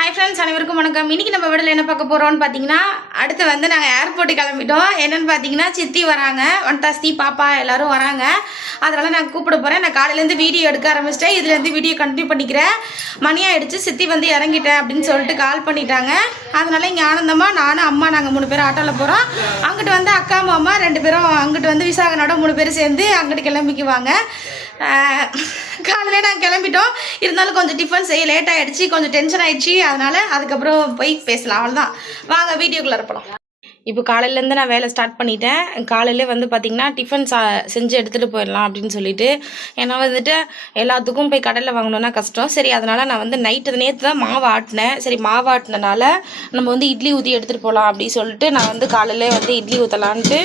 Hi friends அனைவருக்கும் வணக்கம். இன்னைக்கு நம்ம வீடில் என்ன பார்க்க போகிறோம்னு பார்த்தீங்கன்னா அடுத்து வந்து நாங்கள் ஏர்போர்ட்டு கிளம்பிட்டோம். என்னென்னு பார்த்தீங்கன்னா சித்தி வராங்க. ஒன்டாஸ்தி பாப்பா எல்லோரும் வராங்க. அதனால் நான் கூப்பிட போகிறேன் நான் காலையிலேருந்து வீடியோ எடுக்க ஆரம்பிச்சிட்டேன். இதுலேருந்து வீடியோ கண்டினியூ பண்ணிக்கிறேன். மணி ஆயிடுச்சு. சித்தி வந்து இறங்கிட்டேன் அப்படின்னு சொல்லிட்டு கால் பண்ணிட்டாங்க. அதனால் இங்கே ஆனந்தமாக நானும் அம்மா நாங்கள் மூணு பேரும் ஆட்டோவில் போகிறோம் அங்கிட்டு வந்து அக்கா மாமா ரெண்டு பேரும் அங்கிட்டு வந்து விசாகனோட மூணு பேரும் சேர்ந்து அங்கிட்டு கிளம்பிக்குவாங்க காலையில் நாங்கள் கிளம்பிட்டோம். இருந்தாலும் கொஞ்சம் டிஃபன் செய்ய லேட் ஆகிடுச்சு கொஞ்சம் டென்ஷன் ஆகிடுச்சு அதனால அதுக்கப்புறம் போய் பேசலாம். அவ்வளோதான் வாங்க வீடியோக்குள்ளே இருப்பலாம் இப்போ காலையிலேருந்து நான் வேலை ஸ்டார்ட் பண்ணிட்டேன். காலையிலே வந்து பார்த்திங்கன்னா டிஃபன் சா செஞ்சு எடுத்துகிட்டு போயிடலாம் அப்படின்னு சொல்லிட்டு. ஏன்னா வந்துட்டு எல்லாத்துக்கும் போய் கடையில் வாங்கணுன்னா கஷ்டம். சரி அதனால் நான் வந்து நைட்டு நேற்று தான் மாவு ஆட்டினேன். சரி மாவு ஆட்டினனால நம்ம வந்து இட்லி ஊற்றி எடுத்துகிட்டு போகலாம் அப்படின்னு சொல்லிட்டு நான் வந்து காலையிலே வந்து இட்லி ஊற்றலான்ட்டு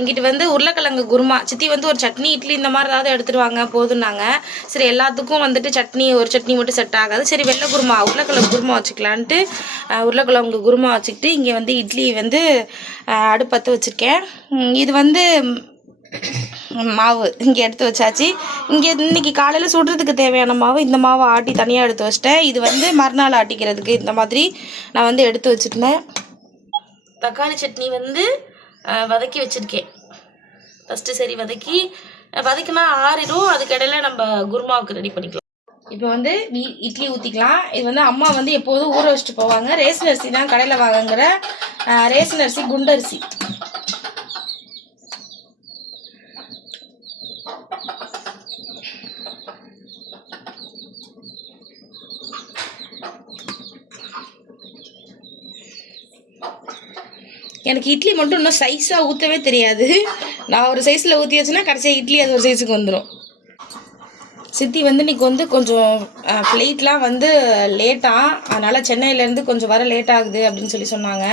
இங்கிட்டு வந்து உருளைக்கிழங்கு குருமா. சித்தி வந்து ஒரு சட்னி இட்லி இந்த மாதிரி ஏதாவது எடுத்துட்டு வாங்க போதுன்னாங்க சரி எல்லாத்துக்கும் வந்துட்டு சட்னி ஒரு சட்னி மட்டும் செட் ஆகாது. சரி வெள்ளை குருமா உருளைக்கிழங்கு குருமா வச்சுக்கலான்ட்டு உருளைக்கிழங்கு குருமா வச்சுக்கிட்டு இங்கே வந்து இட்லி வந்து அடுப்பத்து வச்சுருக்கேன். இது வந்து மாவு. இங்கே எடுத்து வச்சாச்சு. இங்கே இன்னைக்கு காலையில் சுடுறதுக்கு தேவையான மாவு இந்த மாவை ஆட்டி தனியாக எடுத்து வச்சிட்டேன். இது வந்து மறுநாள் ஆட்டிக்கிறதுக்கு இந்த மாதிரி நான் வந்து எடுத்து வச்சுருந்தேன். தக்காளி சட்னி வந்து வதக்கி வச்சுருக்கேன். ஃபஸ்ட்டு சரி வதக்கி வதக்கினா ஆறிடும். அதுக்கடையில் நம்ம குருமாவுக்கு ரெடி பண்ணிக்கலாம். இப்போ வந்து வீ இட்லி ஊற்றிக்கலாம் இது வந்து அம்மா வந்து எப்போதும் ஊற வச்சுட்டு போவாங்க. ரேஷன் அரிசி தான் கடையில் வாங்குங்கிற ரேஷன் அரிசி குண்டரிசி எனக்கு இட்லி மட்டும் இன்னும் சைஸாக ஊற்றவே தெரியாது. நான் ஒரு சைஸில் ஊற்றி வச்சுன்னா கடைசியாக இட்லி அது ஒரு சைஸுக்கு வந்துடும் சித்தி வந்து இன்னைக்கு வந்து கொஞ்சம் ஃப்ளைட்லாம் வந்து லேட்டாக அதனால் சென்னையிலேருந்து கொஞ்சம் வர லேட் ஆகுது அப்படின்னு சொல்லி சொன்னாங்க.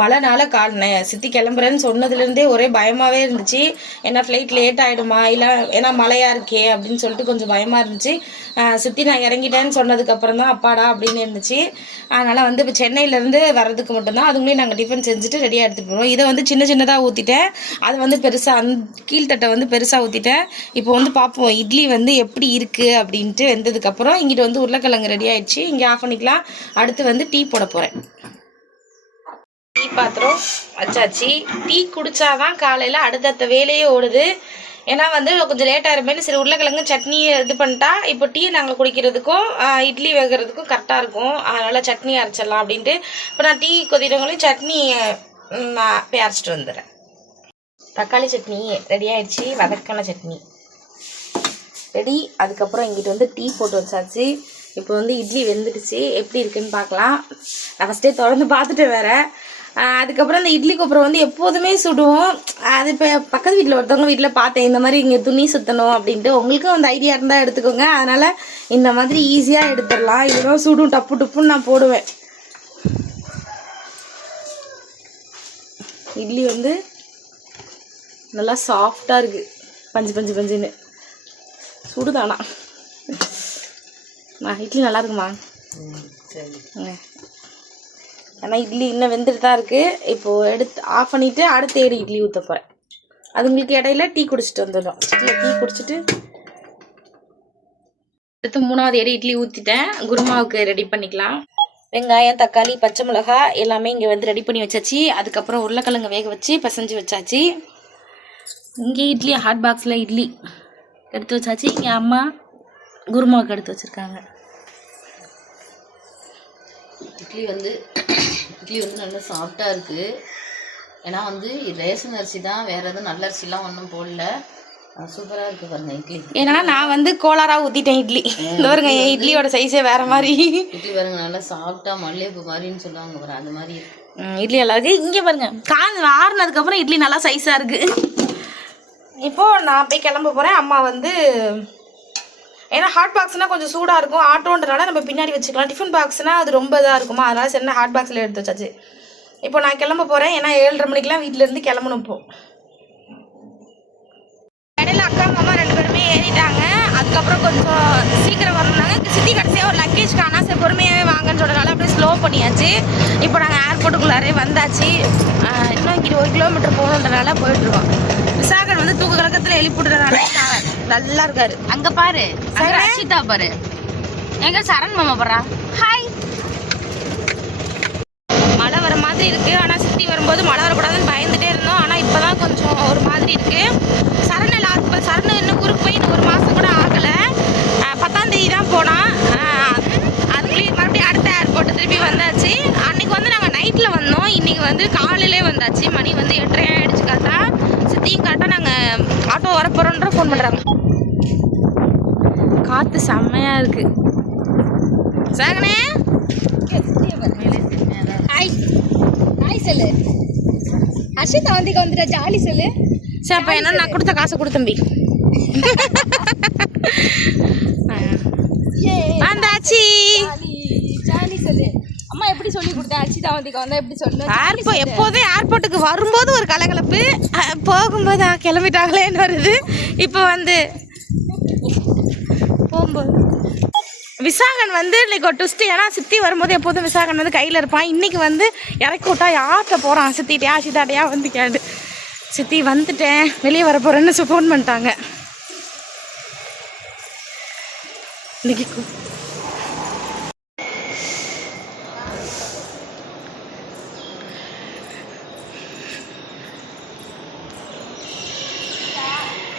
மழைனால கால் சித்தி கிளம்புறேன்னு சொன்னதுலேருந்தே ஒரே பயமாகவே இருந்துச்சு. ஏன்னா ஃப்ளைட் லேட் ஆகிடுமா இல்லை ஏன்னா மழையாக இருக்கே அப்படின்னு சொல்லிட்டு கொஞ்சம் பயமாக இருந்துச்சு. சித்தி நான் இறங்கிட்டேன்னு சொன்னதுக்கப்புறம் தான் அப்பாடா அப்படின்னு இருந்துச்சு. அதனால் வந்து இப்போ சென்னையிலேருந்து வர்றதுக்கு மட்டும்தான் அதுங்களையும் நாங்கள் டிஃபன் செஞ்சுட்டு ரெடியாக எடுத்துகிட்டு போகிறோம் இதை வந்து சின்ன சின்னதாக ஊற்றிட்டேன் அது வந்து பெருசாக அந் கீழ்த்தட்டை வந்து பெருசாக ஊற்றிட்டேன் இப்போ வந்து பார்ப்போம் இட்லி வந்து எப்படி இருக்குது அப்படின்ட்டு வெந்ததுக்கப்புறம் இங்கிட்டு வந்து உருளைக்கிழங்கு ரெடி ஆயிடுச்சு. இங்கே ஆஃப் பண்ணிக்கலாம். அடுத்து வந்து டீ போட போகிறேன் டீ பாத்திரம் வச்சாச்சு. டீ குடிச்சாதான் காலையில் அடுத்தடுத்த வேலையே ஓடுது. ஏன்னா வந்து கொஞ்சம் லேட் ஆயிருமேனு சரி உருளைக்கிழங்கு சட்னி இது பண்ணிட்டா இப்போ டீ நாங்கள் குடிக்கிறதுக்கும் இட்லி வைக்கிறதுக்கும் கரெக்டாக இருக்கும். அதனால் சட்னி அரைச்சிடலாம் அப்படின்ட்டு. இப்போ நான் டீ கொதிக்கிறவங்களையும் சட்னி நான் போய் அரைச்சிட்டு வந்துடுறேன். தக்காளி சட்னி ரெடி ஆயிடுச்சு. வதக்கான சட்னி. ரெடி அதுக்கப்புறம் இங்கிட்டு வந்து டீ போட்டு வச்சாச்சு. இப்போ வந்து இட்லி வெந்துடுச்சு. எப்படி இருக்குன்னு பார்க்கலாம். நான் ஃபஸ்ட்டே திறந்து பார்த்துட்டு வேற. அதுக்கப்புறம் இந்த இட்லி கொப்பரை வந்து எப்போதுமே சுடுவோம். அது இப்போ பக்கத்து வீட்டில் ஒருத்தவங்க வீட்டில் பார்த்தேன். இந்த மாதிரி இங்கே துணி சுற்றணும் அப்படின்ட்டு. உங்களுக்கும் அந்த ஐடியா இருந்தால் எடுத்துக்கோங்க. அதனால் இந்த மாதிரி ஈஸியாக எடுத்துடலாம். இதுதான் சுடும் டப்பு டப்புன்னு நான் போடுவேன். இட்லி வந்து நல்லா சாஃப்டாக இருக்குது பஞ்சு பஞ்சு பஞ்சுன்னு. சுடுதானா? அம்மா, இட்லி நல்லா இருக்குமா? ம். ஏன்னா இட்லி இன்னும் வெந்துட்டு தான் இருக்குது இப்போது எடுத்து ஆஃப் பண்ணிவிட்டு அடுத்த ஏடு இட்லி ஊற்ற போகிறேன் அதுங்களுக்கு இடையில டீ குடிச்சிட்டு வந்துடும் இல்லை டீ குடிச்சிட்டு அடுத்து மூணாவது ஏடு இட்லி ஊற்றிட்டேன் குருமாவுக்கு ரெடி பண்ணிக்கலாம். வெங்காயம் தக்காளி பச்சை மிளகாய் எல்லாமே இங்கே வந்து ரெடி பண்ணி வச்சாச்சு. அதுக்கப்புறம் உருளைக்கிழங்கு வேக வச்சு பிசைஞ்சு வச்சாச்சு. இங்கே இட்லி ஹாட் பாக்ஸில் இட்லி. எடுத்து வச்சாச்சு. இங்கே அம்மா குருமாவுக்கு எடுத்து வச்சுருக்காங்க. இட்லி வந்து இட்லி வந்து நல்லா சாஃப்டாக இருக்குது ஏன்னா வந்து ரேஷன் அரிசி தான் வேறு எதுவும் நல்ல அரிசிலாம் ஒன்றும் போடல. சூப்பராக இருக்குது பாருங்க இட்லி. ஏன்னா நான் வந்து கோளாராக ஊற்றிட்டேன் இட்லி. இந்த பாருங்க என் இட்லியோட சைஸே வேற மாதிரி. இட்லி பாருங்க நல்லா சாஃப்டாக மல்லிகைப்பூ மாதிரின்னு சொல்லுவாங்க பாரு அந்த மாதிரி இட்லி நல்லா இருக்கு. இங்கே பாருங்க காஞ்சு ஆறுனதுக்கப்புறம் இட்லி நல்லா சைஸாக இருக்கு. இப்போது நான் போய் கிளம்ப போகிறேன் அம்மா வந்து ஏன்னா ஹாட் பாக்ஸ்னால் கொஞ்சம் சூடாக இருக்கும். ஆட்டோன்றனால நம்ம பின்னாடி வச்சுக்கலாம். டிஃபன் பாக்ஸ்னால் அது ரொம்ப இதாக இருக்குமா? அதனால் சரி ஹாட் பாக்ஸில் எடுத்து வச்சாச்சு. இப்போ நான் கிளம்ப போகிறேன் ஏன்னா ஏழரை மணிக்கெலாம் வீட்டிலேருந்து கிளம்பணும் இப்போ. இடையில அக்கா மாமா ரெண்டு பேருமே ஏறிட்டாங்க. அதுக்கப்புறம் கொஞ்சம் சீக்கிரம் வரணுனாங்க சித்தி கடைசியாக ஒரு லக்கேஜ் காணா. சரி பொறுமையாகவே வாங்கன்னு சொல்கிறனால அப்படியே ஸ்லோ பண்ணியாச்சு. இப்போ நாங்கள் ஏர்போர்ட்டுக்குள்ளாரே வந்தாச்சு. இன்னும் இங்கே ஒரு கிலோமீட்டர் போகணுன்றனால போயிட்டுருக்கோம் சாகர் வந்து தூக்க கலக்கத்துல எழுப்பிடுறாரு நல்லா இருக்காரு. அங்க பாரு. அங்க ரஷிதா பாரு. எங்க சரண் மாமா பரா ஹாய் மழை வர மாதிரி இருக்கு. ஆனா சித்தி வரும்போது மழை வரக்கூடாதுன்னு பயந்துட்டே இருந்தோம். ஆனா இப்பதான் கொஞ்சம் ஒரு மாதிரி இருக்கு. சரண் எல்லாருக்கும் சரண் இன்னும் குறுக்கு போய் ஒரு மாசம் கூட ஆகல. பத்தாம் தேதி தான் போனா. அதுக்குள்ளேயே மறுபடியும் அடுத்த ஏர்போர்ட் திருப்பி வந்தாச்சு. அன்னைக்கு வந்து நாங்கள் நைட்டில் வந்தோம். இன்னைக்கு வந்து காலையிலே வந்தாச்சு. மணி வந்து எட்டரை ஆயிடுச்சு கரெக்டாக சித்தியும் கரெக்டாக நாங்கள் ஆட்டோ வர போகிறோன்ற ஃபோன் பண்ணுறாங்க காற்று செம்மையாக இருக்கு. சாகனே? ஹாய் ஹாய் சொல்லு. அர்ஷிதா வந்திக்கு வந்துட்டா. ஜாலி சொல்லு. சரி அப்போ என்ன? நான் கொடுத்த காசை கொடுத்தம்பி வந்தாச்சு ஜாலி ஜாலி சொல்லு அம்மா எப்படி சொல்லி கொடுத்தா அர்ஷிதா வந்திக்கு வந்தா எப்படி சொல்லு? ஏர்போ எப்போதும் ஏர்போர்ட்டுக்கு வரும்போது ஒரு கலகலப்பு. போகும்போது கிளம்பிட்டாங்களேன்னு வருது. இப்போ வந்து போகும்போது. விசாகன் வந்து இன்னைக்கு ஒரு ட்விஸ்ட் ஏன்னா சித்தி வரும்போது எப்போதும் விசாகன் வந்து கையில் இருப்பான். இன்னைக்கு வந்து இறக்கி விட்டா யார்கிட்ட போகிறான் சித்திட்டையா சித்தாட்டையா வந்து கேடு சித்தி வந்துட்டேன். வெளியே வர போகிறேன்னு ஃபோன் பண்ணிட்டாங்க. இன்னைக்கு கூ-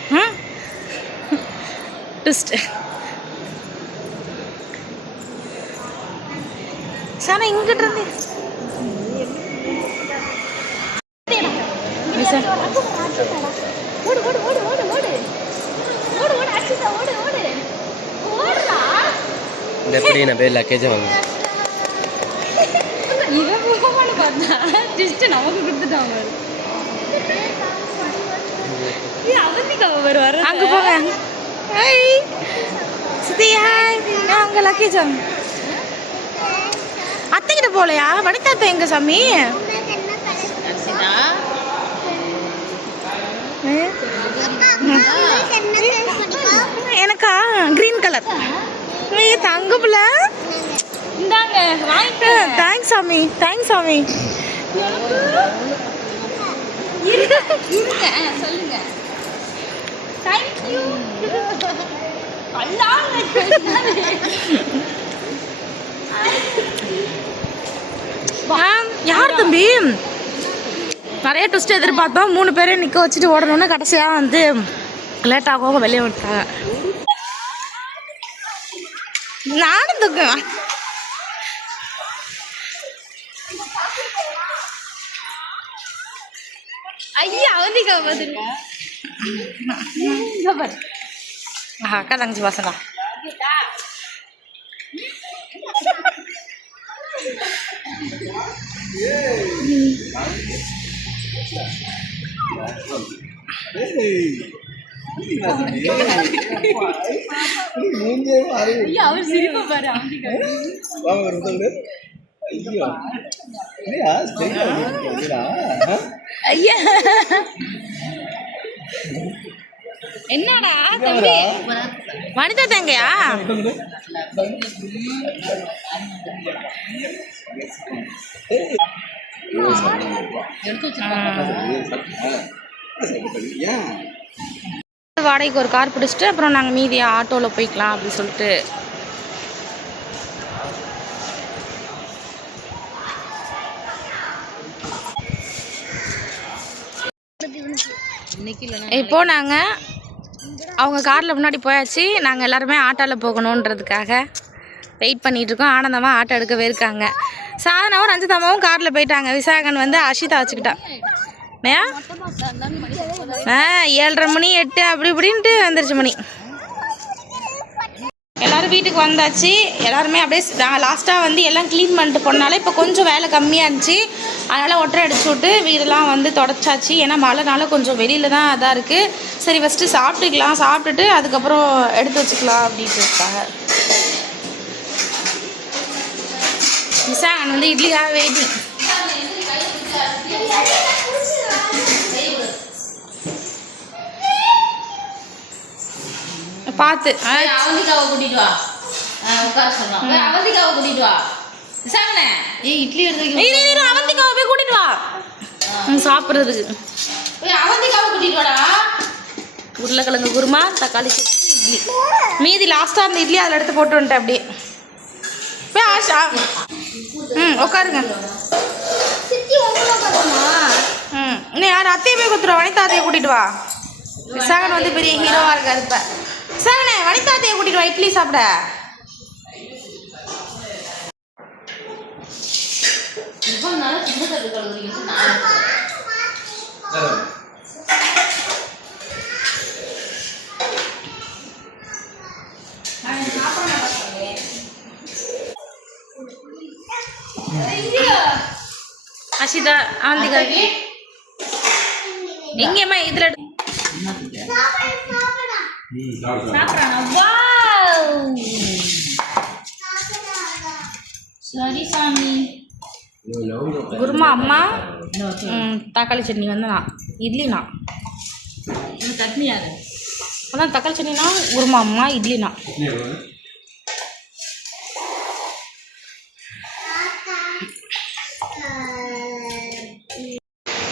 ம் ட்விஸ்ட் சார் இங்கிட்ட இருந்து. ஓடு ஓடு ஓடு ஓடு ஓடு. ஓடு ஓடு அர்ஷிதா ஓடு ஓடு. ஓடுறா இந்த எப்படி நான் போய் லக்கேஜை வாங்க இவன் போகமானு பார்த்தா ஜஸ்ட் நமக்கு கொடுத்துட்டான் பாரு. ஏய், அவந்திக்கு அவர் வர அங்க போங்க. ஹாய் சித்தி ஹாய் அங்க லக்கேஜ் வாங்க அத்தை கிட்ட போகலையா வனிதாத்த எங்க சாமி? எனக்கா? கிரீன் கலர் தங்க புள்ள. இந்தாங்க வாங்கிட்டு தேங்க்ஸ் சாமி தேங்க்ஸ் சாமி. இருங்க சொல்லுங்க. தேங்க்யூ யார் தம்பி? நிறைய ட்விஸ்ட் எதிர்பார்த்தோம். மூணு பேரையும் நிற்க வச்சுட்டு ஓடணும்னு கடைசியாக வந்து லேட் ஆகும் வெளியே விட்டாங்க நானும் தூக்குவேன் ஐயா பதில். ஆஹா அக்கா தங்கச்சி ஐயா அவர் சிரிப்பை பாரு அவந்திக்கு ஐயா. என்னடா தம்பி? வனிதா தேங்கையா? வாடகைக்கு ஒரு கார் பிடிச்சிட்டு அப்புறம் நாங்கள் மீதி ஆட்டோவில் போய்க்கலாம் அப்படின்னு சொல்லிட்டு. இப்போ நாங்கள் அவங்க காரில் முன்னாடி போயாச்சு. நாங்கள் எல்லாருமே ஆட்டோவில் போகணுன்றதுக்காக வெயிட் பண்ணிகிட்ருக்கோம் இருக்கோம். ஆனந்தமாக ஆட்டோ எடுக்கவே இருக்காங்க சாதனாவும் ரஞ்சிதாமாவும் காரில் போயிட்டாங்க. விசாகன் வந்து அஷிதா வச்சுக்கிட்டான் ஏன் ஆ ஏழரை மணி எட்டு அப்படி இப்படின்ட்டு வந்துருச்சு மணி. எல்லாரும் வீட்டுக்கு வந்தாச்சு. எல்லாருமே அப்படியே நாங்கள் லாஸ்ட்டாக வந்து எல்லாம் க்ளீன் பண்ணிட்டு போனால இப்போ கொஞ்சம் வேலை கம்மியாக இருந்துச்சு. அதனால் ஒட்டரை அடிச்சு விட்டு வீடெல்லாம் வந்து தொடச்சாச்சு. ஏன்னா மழைனால கொஞ்சம் வெளியில் தான் அதாக இருக்குது சரி ஃபஸ்ட்டு சாப்பிட்டுக்கலாம். சாப்பிட்டுட்டு அதுக்கப்புறம் எடுத்து வச்சுக்கலாம் அப்படின்ட்டு இருக்காங்க. விசாகன் வந்து இட்லிக்காக வெயிட்டிங். பார்த்து அவந்திக்காவை கூட்டிட்டு வா. உட்கார சொன்னோம் ஏய், அவந்திக்காவை கூட்டிட்டு வா. சாமனே ஏய் இட்லி எடுத்து வைக்க இரு, இரு, இரு, அவந்திக்காவை போய் கூட்டிட்டு வா. ம், சாப்பிட்றதுக்கு. ஏய், அவந்திக்காவை கூட்டிட்டு வாடா. உருளைக்கிழங்கு குருமா தக்காளி சட்னி இட்லி. மீதி லாஸ்ட்டாக அந்த இட்லி அதில் எடுத்து போட்டு வந்துட்டேன் அப்படியே. போய் ஆஷா. ம் உட்காருங்க. ம் இன்னும் யார் அத்தையை போய் கொடுத்துருவா? வனிதா அத்தையை கூட்டிட்டு வா. விசாகன் வந்து பெரிய ஹீரோவா இருக்காரு இப்ப. விசாகனே வனிதா அத்தையை கூட்டிட்டு வா இட்லி சாப்பிட. அஷிதா ஆந்திகா. எங்கேம்மா இதுல சரி சாமி. குருமா அம்மா? தக்காளி சட்னி வந்து நான். இட்லி நான். இந்த சட்னி யாரு? அதான் தக்காளி சட்னினா குருமா அம்மா இட்லி நான்.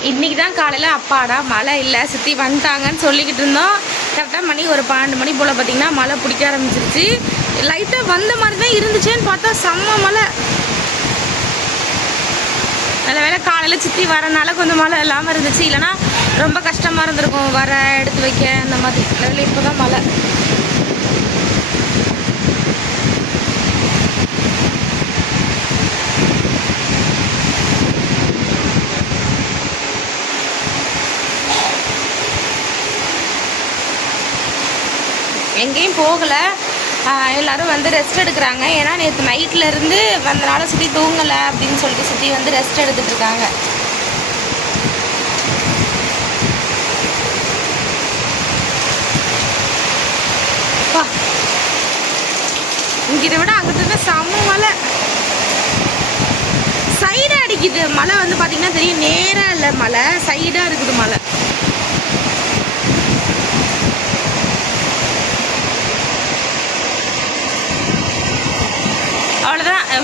இன்னைக்கு தான் காலையில் அப்பாடா மழை இல்லை சுற்றி வந்துட்டாங்கன்னு சொல்லிக்கிட்டு இருந்தோம். கரெக்டாக மணி ஒரு பன்னெண்டு மணி போல் பார்த்தீங்கன்னா மழை பிடிக்க ஆரம்பிச்சிருச்சு. லைட்டாக வந்த மாதிரி தான் இருந்துச்சேன்னு பார்த்தா செம்ம மழை. நல்ல வேளை காலையில் சுற்றி வரனால கொஞ்சம் மழை இல்லாமல் இருந்துச்சு. இல்லைன்னா ரொம்ப கஷ்டமாக இருந்திருக்கும் வர எடுத்து வைக்க அந்த மாதிரி. நல்ல இப்போ தான் மழை. எங்கேயும் போகலை. எல்லாரும் வந்து ரெஸ்ட் எடுக்கிறாங்க. ஏன்னா நேற்று நைட்லேருந்து வந்தனால சுற்றி தூங்கலை அப்படின்னு சொல்லிட்டு சுற்றி வந்து ரெஸ்ட் எடுத்துகிட்டு இருக்காங்க. அப்பா. இங்க இதை விட அங்கிட்ட செம்ம மழை. சைடாக அடிக்குது. மழை வந்து பார்த்தீங்கன்னா தெரியும். நேராக இல்லை மழை. சைடாக இருக்குது மழை.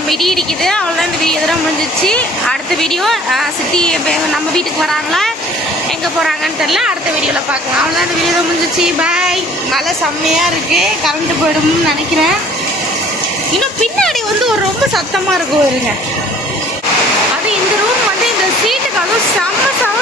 வெடி விடி இடிக்குது அவ்வளோதான் இந்த வீடியோ இதெல்லாம் முடிஞ்சிச்சு. அடுத்த வீடியோ சித்தி நம்ம வீட்டுக்கு வராங்களா? எங்கே போகிறாங்கன்னு தெரில அடுத்த வீடியோவில் பார்க்கலாம். அவ்வளோதான் இந்த வீடியோ தான் முடிஞ்சிச்சு. பாய் மழை செம்மையாக இருக்குது கரண்ட்டு போயிடும்னு நினைக்கிறேன். இன்னும் பின்னாடி வந்து ஒரு ரொம்ப சத்தமாக இருக்கும் வருங்க அது இந்த ரூம் வந்து இந்த சீட்டுக்கு அதுவும் செம்ம செம்ம